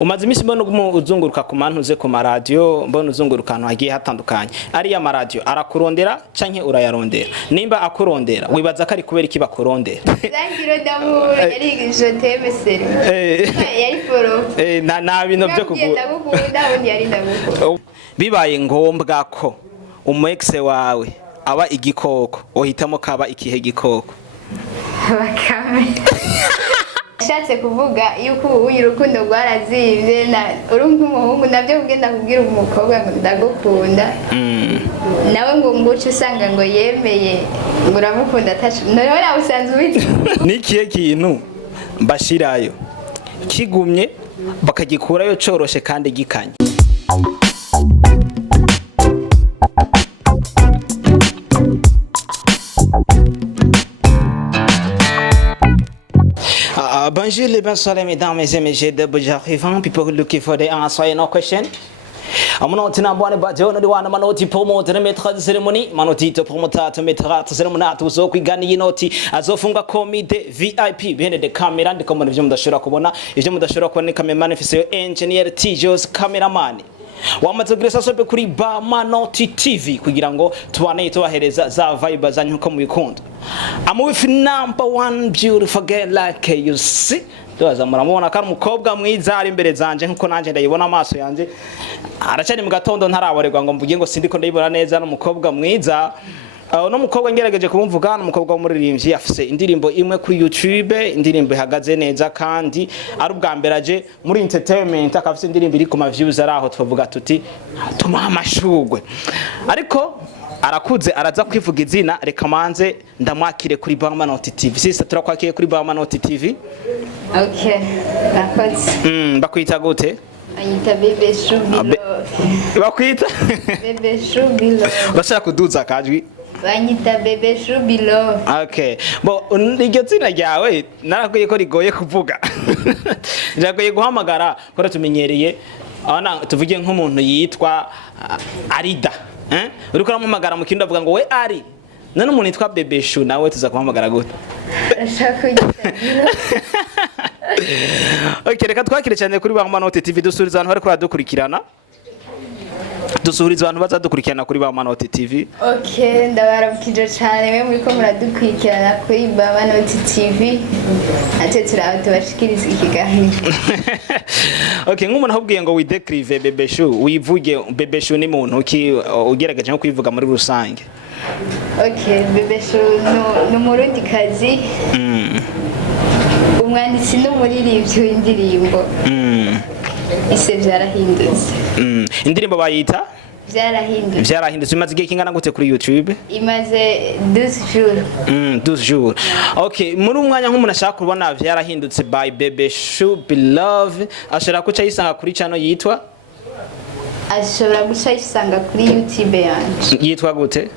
Umaze imisi mbona uzunguruka ku mantuze ku radio mbona uzunguruka ahantu hagiye hatandukanye ari ya radio arakurondera canke urayarondera nimba akurondera wibaza ko ari kubera iki bakurondera Zangiro damu yari jote mesero yari foro na bintu byo bibaye ngombwa ko umexe wawe aba igikoko ohitamo kaba ikihe gikoko bakame Shatse kuvuga yuko urukundo rwarazimvye na urumva umuhungu navyo kugenda kubwira umukobwa ngo ndagukunda nawe ngo nguce usanga ngo yemeye ngo uramukunda atacu nawe nawe usanzwe ubizi nikiye kintu mbashirayo kigumye bakagikurayo coroshe kandi gikanye Bonjour les bonsoirs mesdames et messieurs de Bujarivant people looking for the answer no question. Amanoti nambwane bajono diwana manoti promoter metra ceremony manoti to promoter metra ceremony tuzo kwigana yinoti azofunga komite VIP bene de camera ndiko mu byo mudashobora kubona ivyo mudashobora kubona cameraman official engineer Tijos cameraman wamaze kugresa sobe kuri BAMANOTI TV kugira ngo tubane tubahereza za vibe zanyu uko mubikunda. I'm with number one beautiful girl like you see. Doza muramubona kandi umukobwa mwiza ari imbere zanje nkuko nanje ndayibona amaso yanje aracane mu gatondo ntaraborerwa ngo mvuge ngo sindiko ndayibona neza n'umukobwa mwiza. No mukobwa ngerageje kumvuga n'umukobwa w'umuririmbyi afise indirimbo imwe kuri YouTube indirimbo ihagaze neza kandi ari ubwa mbere aje muri entertainment akafise indirimbo iri ku ma views araho twavuga tuti tuma amashugwe ariko arakuze araza kwivuga izina reka manze ndamwakire kuri BAMANOTI TV sisa turakwakiye kuri BAMANOTI TV. Okay nakoze bakwita gute anyita bebe shubilo bakwita bebe shubilo bashaka kuduza kajwi banyita bebe shubilo. Okay bo iryo zina ryawe narakuye ko rigoye kuvuga ndagoye guhamagara ko tumenyereye abana tuvuge nk'umuntu yitwa Arida uriko ramuhamagara mu kindo avuga ngo we ari none umuntu yitwa bebe shu nawe tuza kuhamagara gute Okay reka twakire cyane kuri BAMANOTI TV dusuriza abantu bari kuri dukurikirana dusuhuriza abantu bazadukurikirana kuri BAMANOTI TV. Okay ndabarabukije cyane mwe muri ko muradukurikirana kuri BAMANOTI TV ate turaho tubashikiriza ikiganiro. Okay nk'umuntu ahubwiye ngo wideclive bebe shu wivuge bebe shu ni muntu ki ugerageje nko kwivuga muri rusange. Okay bebe shu no murundi kazi umwanditsi n'umuririmbyi w'indirimbo ise byarahindutse indirimbo bayita byarahindutse imaze igihe kingana gute kuri YouTube imaze 12 jours 12 jours. Okay muri umwanya nk'umuntu ashaka kubona byarahindutse by bebe shu beloved ashobora kuca yisanga kuri channel yitwa ashobora guca yisanga kuri YouTube yanje yitwa gute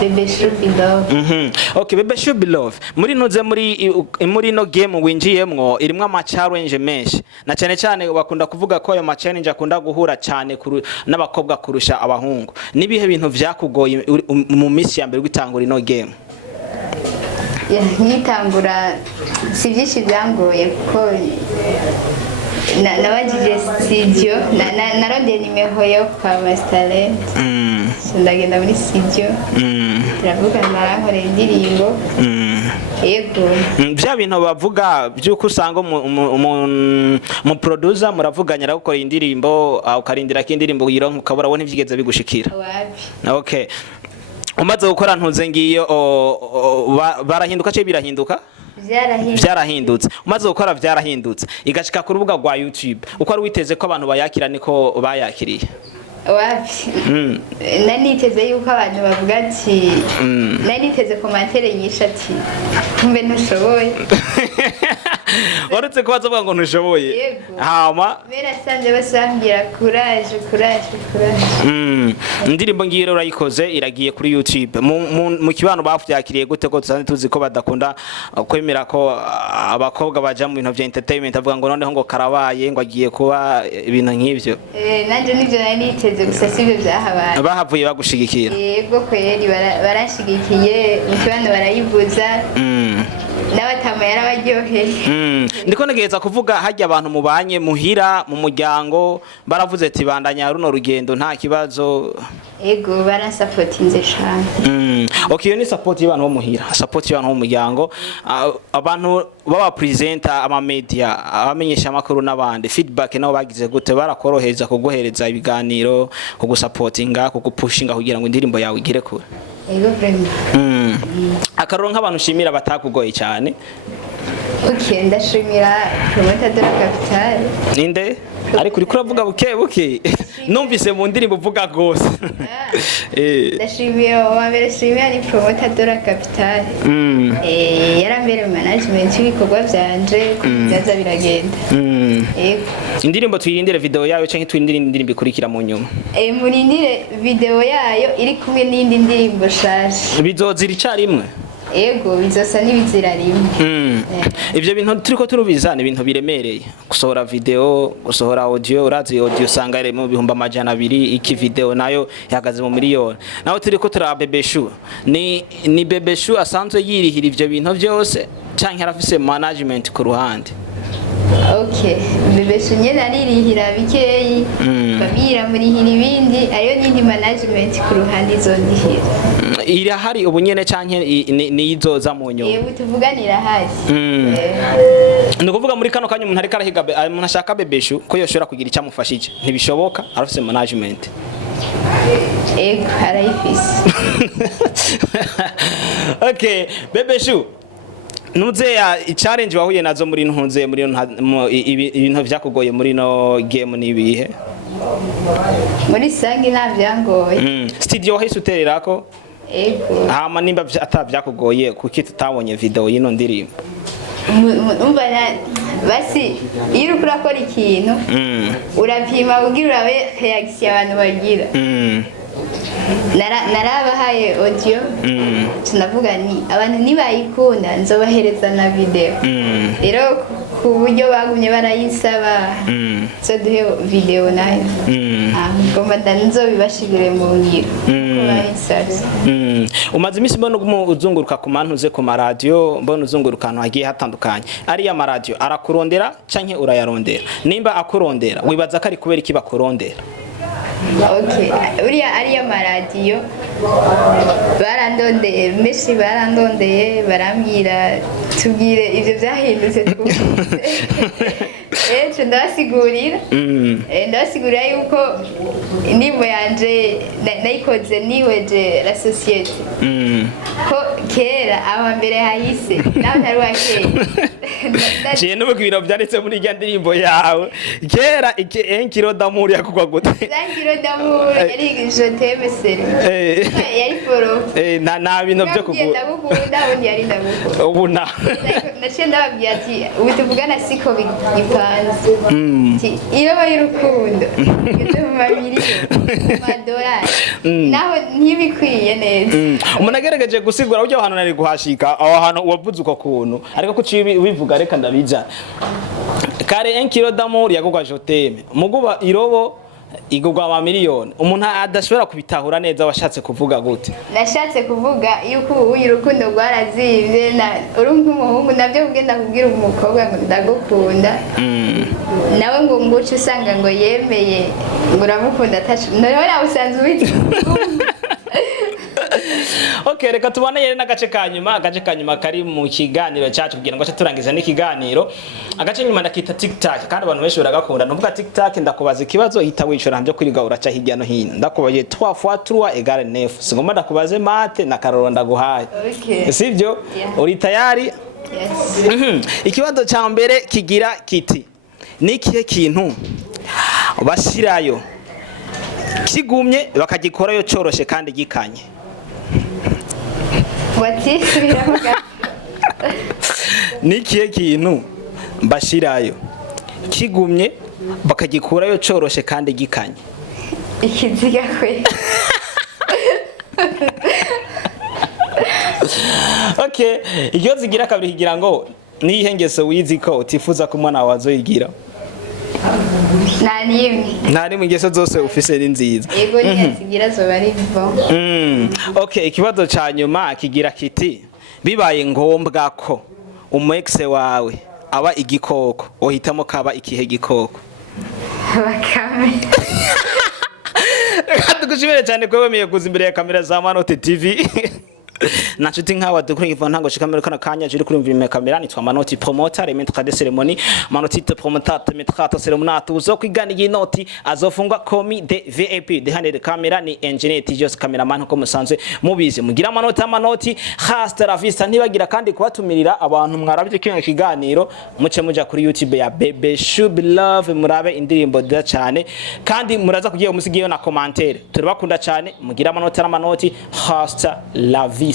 Bebe Shu Beloved. Okay Bebe Shu Beloved muri ntuze muri no game winjiyemwo irimwe ama challenge menshi na cyane cyane bakunda kuvuga ko ayo ma challenge akunda guhura cyane n'abakobwa kurusha abahungu nibihe bintu vyakugoye mu misi ya mbere gutangura ino game. Nitangura si byinshi byangoye kuko nabajije studio narondeye nimero yo kwa Masterland ndagenda muri studio turavuga narankore indirimbo yego bya bintu bavuga byuko usanga mu producer muravuganya gukora indirimbo ukarindira ko indirimbo yironka ukabura wone vyigeze bigushikira. Okay umaze gukora ntuze ngiyo barahinduka cyo birahinduka byarahindutse umaze gukora byarahindutse igashika ku rubuga rwa YouTube uko ari witeze ko abantu bayakira niko bayakiriye wapi naniteze yuko abantu bavuga ati naniteze commentaire nyinshi ati kumbe ntushoboye warutse ko bazovuga ngo ntushoboye hama bera sanze basambira courage indirimbo ngiro urayikoze iragiye kuri YouTube mu kibano bavyakiriye gute ko tusanze tuzi ko badakunda kwemera ko abakobwa baja mu bintu vya entertainment avuga ngo noneho ngo karabaye ngo agiye kuba ibintu nk'ivyo nanje nivyo naniteze gusa sibyo byahabaye bahavuye bagushigikira yego kweri barashigikiye mu kibano barayivuza n'abatama yarabaryoheye. Ndiko ntegeza kuvuga hajya abantu mubanye muhira mu muryango baravuze ati bandanya runo rugendo nta kibazo. Ego barasapotinze cyane. Okay, yo ni support y'abantu bo muhira, support y'abantu bo mu muryango, abantu baba presenter, ama media, abamenyesha makuru n'abandi, feedback nabo bagize gute barakorohereza kuguhereza ibiganiro, kugusupportinga, kugupushinga kugira ngo indirimbo yawe igire kure. Ego vraiment. Akaroro nk'abantu shimira batakugoye cyane. Okay, ndashimira promoter de la capitale. Ninde? Ariko uri kuravuga buke numvise mu ndirimbo uvuga gose. Ndashimira wambere shimira ni promoter de la capitale. Yarambere management y'ibikorwa byanje kuzaza biragenda. Indirimbo tuyirindire video yayo canke tuyirindire indirimbo ikurikira mu nyuma. Murindire video yayo iri kumwe n'indi ndirimbo shaje. Bizozira icarimwe. Ego bizosa n'ibizira rimwe. Ivyo bintu turiko turubizana ibintu biremereye gusohora video gusohora audio urazi audio sangare mu bihumba amajana 2 iki video nayo yahagaze mu miliyoni naho turiko tura bebeshu ni bebeshu asanzwe yirihira ivyo bintu byose canke arafise management ku ruhande. Okay, bebeshu nyene aririhira bikeyi babira murihira ibindi ayo n'indi management ku ruhande izondihira. Irahari ubunyene canke ni izoza mu nyuma. Yego tuvuganira hasi. Ndikuvuga muri kano kanya umuntu ariko arahiga umuntu ashaka bebeshu ko yoshora kugira icyamufashije ntibishoboka arafise management. Ego arayifise. Okay, bebeshu nuze ya challenge wahuye nazo muri ntunze muri ibintu vyakugoye muri no game nibihe? Muri sangi navyangoye. Studio wahise utererako? Ego. Hama nimba atavyakugoye kuki tutabonye video yino ndirimbo? Umva basi iyo uri kurakora ikintu urapima kugira urabe reaction abantu bagira. Narabahaye audio tunavuga ni abantu nibayikunda nzobahereza na video rero ku buryo bagumye barayisaba so duhe video nayo ngomba nzobibashigire mu ngiro ko bayisabye. Umaze imisi mbona uzunguruka ku mantuze ku maradio mbona uzunguruka ahantu hagiye hatandukanye ari ya maradio arakurondera canke urayarondera nimba akurondera wibaza ko ari kubera iki bakurondera? Okay, uriya ariyo maradiyo barandondeye meshi barandondeye barambwira tubwire ivyo byahindutse twumvise. Ndabasigurira yuko indimbo yanje nayikoze niweje la societe ko kera aho mbere hahise naho ntari wakeye je n'ubwiro byanditse muri irya ndirimbo yawe kera 1 kilo d'amour yakugwa gute? 1 kilo d'amour yari je t'aime seri yari foro na bintu byo kugura ndagukunda undi yari ndagukunda ubu na naciye ndababwira ati ubu tuvugana siko bipanze iyo bayurukundo ngeze mu mabiri madolari naho ntibikwiye neza. Umuntu agerageje gusigura buryo ahantu nari guhashika aho hantu wavuze uko kuntu ariko kuci bivuga reka ndabiza kare 1 kilo d'amour yagugwa joteme muguba irobo igugwa ama miliyoni umuntu adashobora kubitahura neza washatse kuvuga gute? Nashatse kuvuga yuko urukundo rwarazimvye uri nk'umuhungu navyo kugenda kubwira umukobwa ngo ndagukunda nawe ngo nguce usanga ngo yemeye ngo uramukunda atacu nawe nawe usanzwe ubiti. Okay, reka tubone yere n'agace kanyuma kari mu kiganiro cyacu kugira ngo turangiza n'ikiganiro. Agace nyuma ndakita TikTok kandi abantu benshi baragakunda. Nuvuga TikTok ndakubaza ikibazo hita wicura byo kwiga uraca hirya no hino. Ndakubaye 3 fois 3 égale 9. Singomba ndakubaze mate na karoro ndaguhaye. Okay. Sivyo? Uri tayari? Yes. Ikibazo cya mbere kigira kiti. Nikihe kintu bashyirayo kigumye bakagikorayo coroshe kandi gikanye? Nikihe kintu bashirayo kigumye bakagikurayo coroshe kandi gikanye? Ikiziga kwe. Okay, iyo zigira kabiri kigira ngo niyihe ngeso wizi ko utifuza ko umwana wazo yigira? Nari mu ngeso zose ufise ni nziza. Yego niyazigira zo bari bivo. Okay, ikibazo ca nyuma kigira kiti bibaye ngombwa ko umu-ex wawe aba igikoko uhitamo kaba ikihe gikoko? bakame. Tugushimire cyane ko wemeye kuza imbere ya kamera za Manoti TV. Na nshuti nkawa dukuri ngiva ntango shikamera kana kanya jiri kuri mvime kamera nitwa Manoti promoter remettre de cérémonie Manoti te promoter te mettre de cérémonie tuzo kwiganiye inoti azofungwa komi de VIP de hande de kamera ni engineer Tijos cameraman ko musanzwe mubize mugira Manoti hasta la vista ntibagira kandi kubatumirira abantu mwarabye kino kiganiro muce muja kuri YouTube ya Bebe Shub Love murabe indirimbo da cyane kandi muraza kugiye umusigiyo na commentaire turabakunda cyane mugira Manoti hasta la vista.